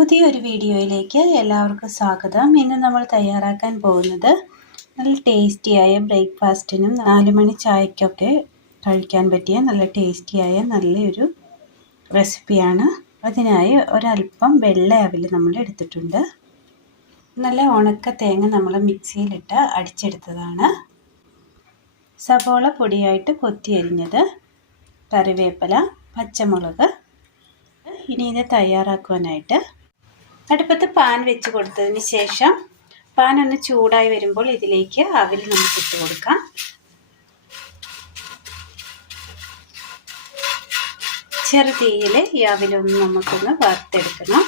പുതിയൊരു വീഡിയോയിലേക്ക് എല്ലാവർക്കും സ്വാഗതം. ഇന്ന് നമ്മൾ തയ്യാറാക്കാൻ പോകുന്നത് നല്ല ടേസ്റ്റിയായ ബ്രേക്ക്ഫാസ്റ്റിനും 4 മണി ചായക്കൊക്കെ കഴിക്കാൻ പറ്റിയ നല്ല ടേസ്റ്റിയായ നല്ലൊരു റെസിപ്പിയാണ്. അതിനായി ഒരല്പം വെള്ള അവിൽ നമ്മൾ എടുത്തിട്ടുണ്ട്. നല്ല ഉണക്ക തേങ്ങ നമ്മൾ മിക്സിയിലിട്ട് അടിച്ചെടുത്തതാണ്. സവോള പൊടിയായിട്ട് കൊത്തി അരിഞ്ഞത്, കറിവേപ്പില, പച്ചമുളക്. ഇനി ഇത് തയ്യാറാക്കുവാനായിട്ട് അടുപ്പത്ത് പാൻ വെച്ച് കൊടുത്തതിന് ശേഷം പാൻ ഒന്ന് ചൂടായി വരുമ്പോൾ ഇതിലേക്ക് അവിൽ നമുക്ക് ഇട്ട് കൊടുക്കാം. ചെറു തീയിൽ ഈ അവിലൊന്ന് നമുക്കൊന്ന് വറുത്തെടുക്കണം.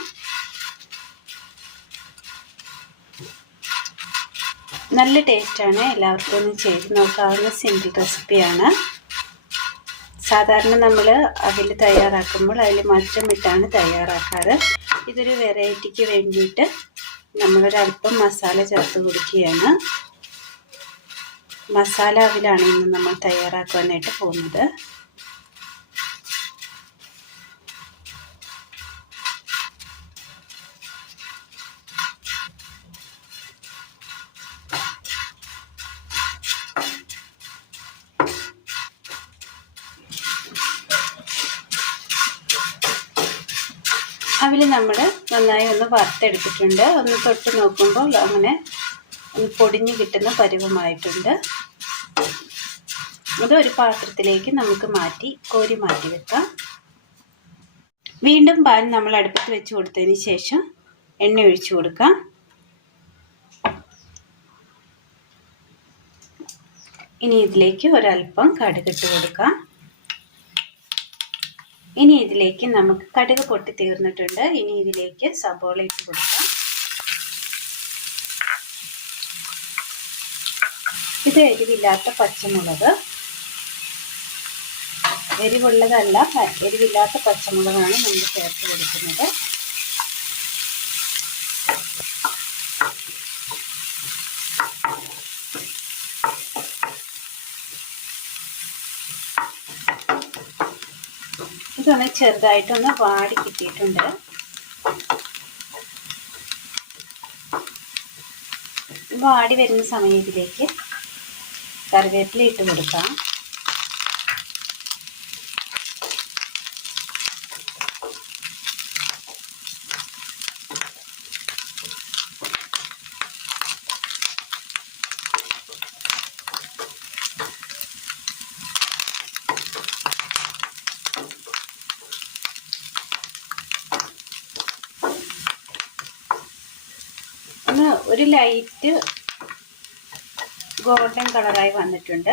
നല്ല ടേസ്റ്റാണ്, എല്ലാവർക്കും ഒന്ന് ചെയ്ത് നോക്കാവുന്ന സിമ്പിൾ റെസിപ്പിയാണ്. സാധാരണ നമ്മൾ അവിൽ തയ്യാറാക്കുമ്പോൾ അതിൽ മധുരം ഇട്ടാണ് തയ്യാറാക്കാറ്. ഇതൊരു വെറൈറ്റിക്ക് വേണ്ടിയിട്ട് നമ്മളൊരല്പം മസാല ചേർത്ത് കൊടുക്കുകയാണ്. മസാല അവിലാണ് ഇന്ന് നമ്മൾ തയ്യാറാക്കാനായിട്ട് പോകുന്നത്. അവിൽ നമ്മൾ നന്നായി ഒന്ന് വറുത്തെടുത്തിട്ടുണ്ട്. ഒന്ന് തൊട്ട് നോക്കുമ്പോൾ അങ്ങനെ ഒന്ന് പൊടിഞ്ഞ് കിട്ടുന്ന പരുവമായിട്ടുണ്ട്. അത് ഒരു പാത്രത്തിലേക്ക് നമുക്ക് കോരി മാറ്റി വെക്കാം. വീണ്ടും പാൻ നമ്മൾ അടുപ്പത്ത് വെച്ച് കൊടുത്തതിന് ശേഷം എണ്ണ ഒഴിച്ചു കൊടുക്കാം. ഇനി ഇതിലേക്ക് ഒരല്പം കടുകിട്ട് കൊടുക്കാം. ഇനി ഇതിലേക്ക് നമുക്ക് കടുക് പൊട്ടി തീർന്നിട്ടുണ്ട്. ഇനി ഇതിലേക്ക് സവോള ഇട്ട് കൊടുക്കാം. ഇത് എരിവില്ലാത്ത പച്ചമുളക്, എരിവുള്ളതല്ല, എരിവില്ലാത്ത പച്ചമുളകാണ് നമ്മൾ ചേർത്ത് കൊടുക്കുന്നത്. ഇതൊന്ന് ചെറുതായിട്ടൊന്ന് വാടി കിട്ടിയിട്ടുണ്ട്. വാടി വരുന്ന സമയത്തിലേക്ക് കറിവേപ്പില ഇട്ട് കൊടുക്കാം. ഒരു ലൈറ്റ് ഗോൾഡൻ കളറായി വന്നിട്ടുണ്ട്.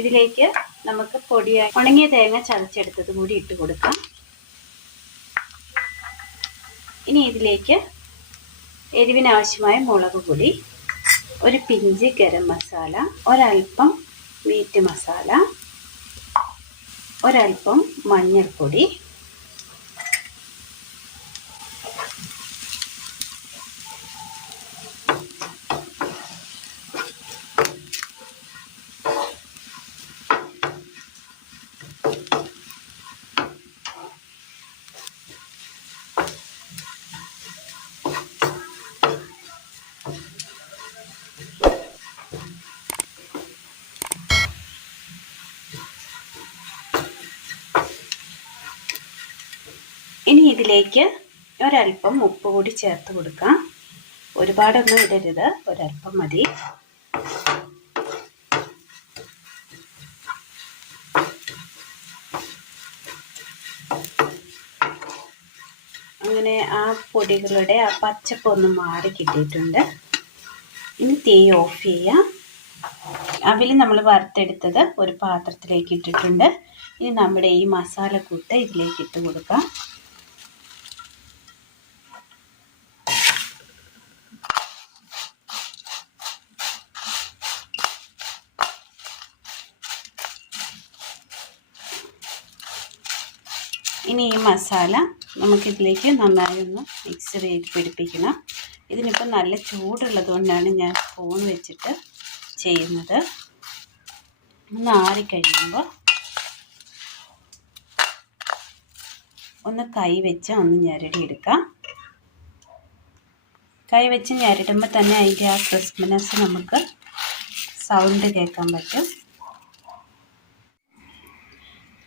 ഇതിലേക്ക് നമുക്ക് പൊടിയായി ഉണങ്ങിയ തേങ്ങ ചതച്ചെടുത്തത് കൂടി ഇട്ട് കൊടുക്കാം. ഇനി ഇതിലേക്ക് എരിവിനാവശ്യമായ മുളക് പൊടി, ഒരു പിഞ്ച് ഗരം മസാല, ഒരൽപ്പം മീറ്റ് മസാല, ഒരൽപ്പം മഞ്ഞൾപ്പൊടി, ഇനി ഇതിലേക്ക് ഒരല്പം ഉപ്പ് കൂടി ചേർത്ത് കൊടുക്കാം. ഒരുപാടൊന്നും ഇടരുത്, ഒരല്പം മതി. അങ്ങനെ ആ പൊടികളുടെ ആ പച്ചപ്പ് ഒന്ന് മാറി കിട്ടിയിട്ടുണ്ട്. ഇനി തീ ഓഫ് ചെയ്യാം. അവിൽ നമ്മൾ വറുത്തെടുത്തത് ഒരു പാത്രത്തിലേക്ക് ഇട്ടിട്ടുണ്ട്. ഇനി നമ്മുടെ ഈ മസാലക്കൂട്ട് ഇതിലേക്ക് ഇട്ട് കൊടുക്കാം. ഇനി ഈ മസാല നമുക്കിതിലേക്ക് നന്നായി ഒന്ന് മിക്സ് ചെയ്ത് പിടിപ്പിക്കണം. ഇതിനിപ്പോൾ നല്ല ചൂടുള്ളത് കൊണ്ടാണ് ഞാൻ സ്പൂൺ വെച്ചിട്ട് ചെയ്യുന്നത്. ഒന്ന് ആറിക്കഴിയുമ്പോൾ ഒന്ന് കൈ വെച്ച് ഒന്ന് ഞെരടിയെടുക്കാം. കൈ വെച്ച് ഞെരടുമ്പോൾ തന്നെ അതിൻ്റെ ആ ക്രിസ്പിനെസ് നമുക്ക് സൗണ്ട് കേൾക്കാൻ പറ്റും.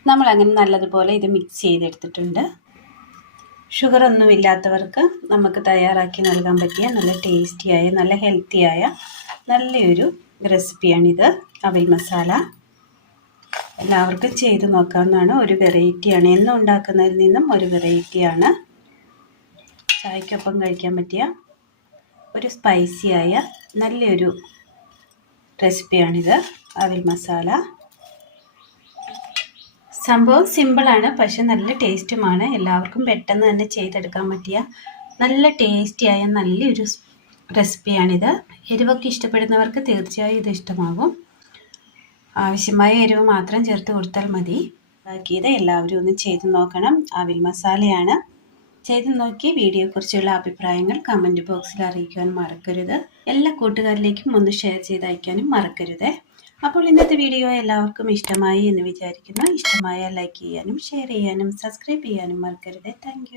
നമ്മളങ്ങനെ നല്ലതുപോലെ ഇത് മിക്സ് ചെയ്തെടുത്തിട്ടുണ്ട്. ഷുഗറൊന്നും ഇല്ലാത്തവർക്ക് നമുക്ക് തയ്യാറാക്കി നൽകാൻ പറ്റിയ നല്ല ടേസ്റ്റിയായ നല്ല ഹെൽത്തിയായ നല്ലൊരു റെസിപ്പിയാണിത്. അവിൽ മസാല എല്ലാവർക്കും ചെയ്ത് നോക്കാവുന്നതാണ്. ഒരു വെറൈറ്റിയാണ്, എന്നും ഉണ്ടാക്കുന്നതിൽ നിന്നും ഒരു വെറൈറ്റിയാണ്. ചായക്കൊപ്പം കഴിക്കാൻ പറ്റിയ ഒരു സ്പൈസിയായ നല്ലൊരു റെസിപ്പിയാണിത് അവിൽ മസാല. സംഭവം സിമ്പിളാണ്, പക്ഷെ നല്ല ടേസ്റ്റുമാണ്. എല്ലാവർക്കും പെട്ടെന്ന് തന്നെ ചെയ്തെടുക്കാൻ പറ്റിയ നല്ല ടേസ്റ്റിയായ നല്ലൊരു റെസിപ്പിയാണിത്. എരിവൊക്കെ ഇഷ്ടപ്പെടുന്നവർക്ക് തീർച്ചയായും ഇത് ഇഷ്ടമാകും. ആവശ്യമായ എരിവ് മാത്രം ചേർത്ത് കൊടുത്താൽ മതി. ബാക്കിയത് എല്ലാവരും ഒന്ന് ചെയ്ത് നോക്കണം. അവിൽ മസാലയാണ്. ചെയ്ത് നോക്കി വീഡിയോയെക്കുറിച്ചുള്ള അഭിപ്രായങ്ങൾ കമൻറ്റ് ബോക്സിൽ അറിയിക്കുവാൻ മറക്കരുത്. എല്ലാ കൂട്ടുകാരിലേക്കും ഒന്ന് ഷെയർ ചെയ്ത് അയക്കാനും മറക്കരുത്. അപ്പോൾ ഇന്നത്തെ വീഡിയോ എല്ലാവർക്കും ഇഷ്ടമായി എന്ന് വിചാരിക്കുന്നു. ഇഷ്ടമായാൽ ലൈക്ക് ചെയ്യാനും ഷെയർ ചെയ്യാനും സബ്സ്ക്രൈബ് ചെയ്യാനും മറക്കരുത്. താങ്ക്